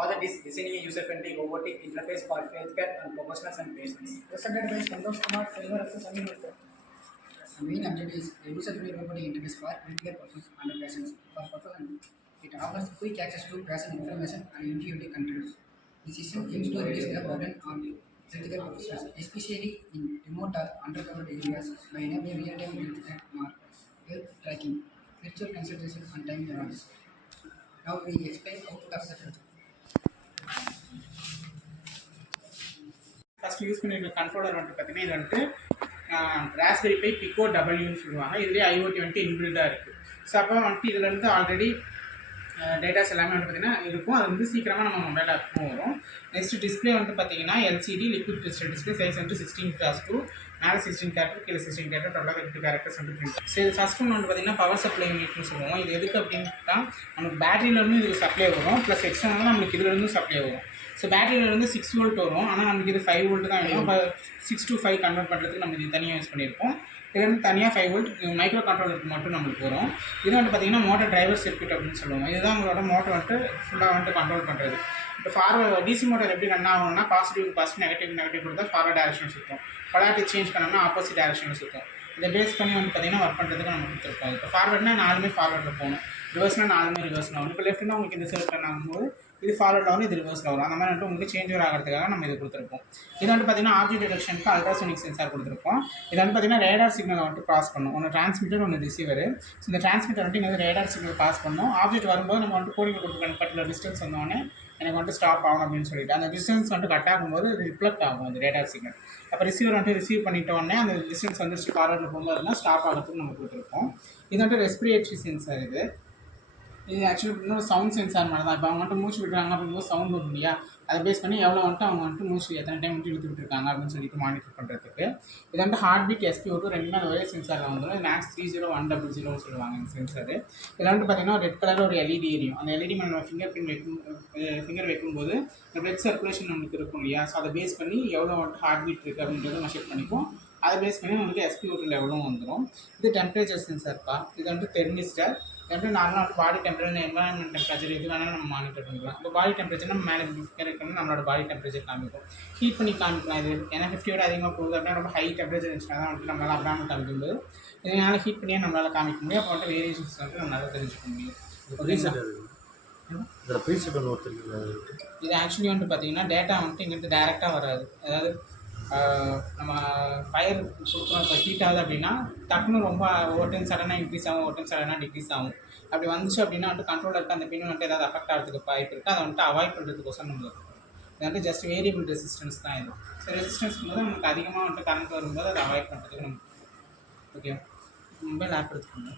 Project is designing a user-friendly robotic interface for healthcare and professionals and patients. Presented by Santosh Kumar, Silver Access Administrator. The main objective is a user-friendly robotic interface for healthcare professionals and patients. For professionals, it offers quick access to patient information and intuitive controls. The system aims to reduce the burden on healthcare professionals, especially in remote or undercovered areas, by enabling real-time health tracking, virtual consultation, and time awareness. Now we explain output of the project. First use பண்ணிருக்க controller வந்துட்டு பார்த்தீங்கன்னா இது வந்துட்டு raspberry by pico டபிள்யூன்னு சொல்லுவாங்க. இதுலேயே IoT வந்துட்டு இன்பில்டாக இருக்குது. So அப்போ வந்துட்டு இதில் வந்து ஆல்ரெடி டேட்டாஸ் எல்லாமே வந்து பார்த்திங்கன்னா இருக்கும். அது வந்து சீக்கிரமாக நம்ம மொபைலில் வரும். நெக்ஸ்ட் டிஸ்பிளே வந்து பார்த்தீங்கன்னா LCD liquid crystal display size வந்து 16:2, மேலே 16 கேரக்டர், கீழே 16 கேரக்டர், டோட்டலாக 32 கேரக்டர்ஸ் வந்து பிரிண்ட். ஸோ இது ஃபஸ்ட் ஒன்று வந்து பார்த்தீங்கன்னா பவர் சப்ளை யூனிட்னு சொல்லுவோம். இது எதுக்கு அப்படின்ட்டா நமக்கு பேட்டரியிலேருந்து இதுக்கு சப்ளை வரும், ப்ளஸ் எக்ஸ்ட்ரா நம்மளுக்கு இதிலேருந்து சப்ளை வரும். ஸோ பேட்டரியிலேருந்து 6 வோல்ட் வரும், ஆனால் நமக்கு இது 5 வோல்ட் தான் வேணும். இப்போ 6 to 5 கன்வெர்ட் பண்ணுறதுக்கு நம்ம இது தனியாக யூஸ் பண்ணியிருக்கோம். இது வந்து தனியாக 5 வோல்ட் மைக்ரோ கண்ட்ரோலருக்கு மட்டும் நம்மளுக்கு வரும். இது வந்து பார்த்திங்கன்னா மோட்டர் டிரைவர் சர்க்யூட் அப்படின்னு சொல்லுவோம். இதுதான் உங்களோட மோட்டர் வந்துட்டு ஃபுல்லாக வந்துட்டு கண்ட்ரோல் பண்ணுறது. இப்போ ஃபார்வர்ட் டிசி மோட்டர் எப்படி ரன் ஆகணும்னா பாசிட்டிவ் நெகட்டிவ் கொடுத்தா ஃபார்வர்ட் டேரக்ஷன் சுற்றும், பொலாரிட்டி சேஞ்ச் பண்ணோம்னா ஆப்போசிட் டேரக்ஷனில் சுற்றும். இதை பேஸ் பண்ணி வந்து பார்த்திங்கன்னா ஒர்க் பண்ணுறதுக்கு நம்ம கொடுத்துருக்கோம். இப்போ ஃபார்வர்ட்னா 4 ஃபார்வர்டில் போகணும், ரிவர்ஸ்னால் 4 ரிவர்ஸில் வரும். இப்போ லெஃப்ட்னா உங்களுக்கு இந்த சைட் ரன் ஆகும்போது இது ஃபார்வர்டில் வரும், இது ரிவர்ஸில் வரும். அந்த மாதிரி வந்துட்டு உங்களுக்கு சேஞ்ச் ஓவர் ஆகிறதுக்காக நம்ம இது கொடுத்துருக்கோம். இது வந்து பார்த்திங்கன்னா ஆப்ஜெக்ட் டிடெக்ஷனுக்கு அல்ட்ராசோனிக் சென்சார் கொடுத்துருக்கோம். இது வந்து பார்த்திங்கன்னா ரேடார் சிக்னலை வந்துட்டு பாஸ் பண்ணும். ஒன்று டிரான்ஸ்மிட்டர், ஒன்று ரிசீவர். ஸோ இந்த டிரான்ஸ்மிட்டர் வந்துட்டு இங்கே ரேடார் சிக்னல் பாஸ் பண்ணணும். ஆப்ஜெக்ட் வரும்போது நம்ம வந்துட்டு கோடிங் கொடுத்துருக்கோம், பர்டிகுலர் டிஸ்டன்ஸ் வந்தோடனே எனக்கு வந்துட்டு ஸ்டாப் ஆகும் அப்படின்னு சொல்லிட்டு அந்த டிஸ்டன்ஸ் வந்துட்டு கட் ஆகும்போது அது ரிஃப்ளெக்ட் ஆகும் அந்த ரேடார் சிக்னல். அப்போ ரிசீவர் வந்துட்டு ரிசீவ் பண்ணிட்டோடனே அந்த டிஸ்டன்ஸ் வந்துட்டு ஃபார்வர்டில் போகும்போதுலாம் ஸ்டாப் ஆகிறதுக்கு நம்ம கொடுத்துருக்கோம். இது வந்துட்டு ரெஸ்பிரேட்டரி சென்சார். இது ஆக்சுவலி இன்னும் சவுண்ட் சென்சார் மாதிரி தான். இப்போ அவங்க வந்துட்டு மூச்சு விடுறாங்க அப்படிங்கும்போது சவுண்ட் வரும் இல்லையா, அதை பேஸ் பண்ணி எவ்வளோ வந்துட்டு அவங்க வந்துட்டு மூச்சு எத்தனை டைம் வந்துட்டு இழுத்து விட்டுருக்காங்க அப்படின்னு சொல்லிட்டு மானிட்டர் பண்ணுறதுக்கு. இது வந்து ஹார்ட் பீட் SpO2 ரெண்டுமே அந்த ஒரே சென்சாரில் வந்துடும். மேக்ஸ் 30100 சொல்லுவாங்க இந்த சென்சார். இதில் வந்துட்டு பார்த்தீங்கன்னா ரெட் கலரில் ஒரு எல்இடி எரியும். அந்த எல்இடி நம்ம ஃபிங்கர் வைக்கும்போது இந்த பிளட் சர்க்குலேஷன் நமக்கு இருக்கும் இல்லையா, ஸோ அதை பேஸ் பண்ணி எவ்வளோ வந்துட்டு ஹார்ட் பீட் இருக்குது அப்படின்றத மெஷர் பண்ணிப்போம். அதை பேஸ் பண்ணி உங்களுக்கு SpO2 லெவலும் வந்துடும். இது டெம்பரேச்சர் சென்சார்ப்பா. இது வந்துட்டு தெர்மிஸ்டர். வந்து நார்மலாக பாடி டெம்பரேச்சர், என்வரான்மெண்ட் டெம்பரேச்சர் எது வேணாலும் நம்ம மானிட்டர் பண்ணிக்கலாம். இப்போ பாடி டெம்பரேச்சர் நம்ம மேலே இருக்கணும், நம்மளோட பாடி டெம்பரேச்சர் காமிக்கும். ஹீட் பண்ணி காமிக்கலாம். இது ஏன்னா 50 அதிகமாக போகுது அப்படின்னா ரொம்ப ஹை டெம்பரேச்சர் இருந்துச்சுன்னா தான் வந்துட்டு நம்மளால் அப்டாமல் காமிக்கும்போது இதனால் ஹீட் பண்ணியே நம்மளால் காமிக்க முடியும். அப்போ வந்துட்டு வேரியேஷன்ஸ் வந்துட்டு நம்மளால் தெரிஞ்சுக்க முடியும். இது ஆக்சுவலி வந்துட்டு பார்த்தீங்கன்னா டேட்டா வந்துட்டு இங்கிருந்து டேரெக்டாக வராது. அதாவது நம்ம ஃபயர் கொடுக்குறோம், இப்போ ஹீட் ஆகுது அப்படின்னா டக்குன்னு ரொம்ப ஒரு டைம் சடனாக இன்க்ரீஸ் ஆகும், ஒரு டைம் சடனாக டிக்ரீஸ் ஆகும். அப்படி வந்துச்சு அப்படின்னா வந்துட்டு கண்ட்ரோலருக்கு அந்த பின் வந்துட்டு ஏதாவது அஃபெக்ட் ஆகிறதுக்கு வாய்ப்பு இருக்குது. அதை வந்துட்டு அவாய்ட் பண்ணுறதுக்கோசரம் நம்மளுக்கு இது வந்துட்டு ஜஸ்ட் வேரியபிள் ரெசிஸ்டன்ஸ் தான் இது. ஸோ ரெசிஸ்டன்ஸ் போது நமக்கு அதிகமாக வந்துட்டு கரண்ட் வரும்போது அதை அவாய்ட் பண்ணுறதுக்கு நமக்கு ஓகே. மொபைல் ஆப் எடுத்துக்கோங்க.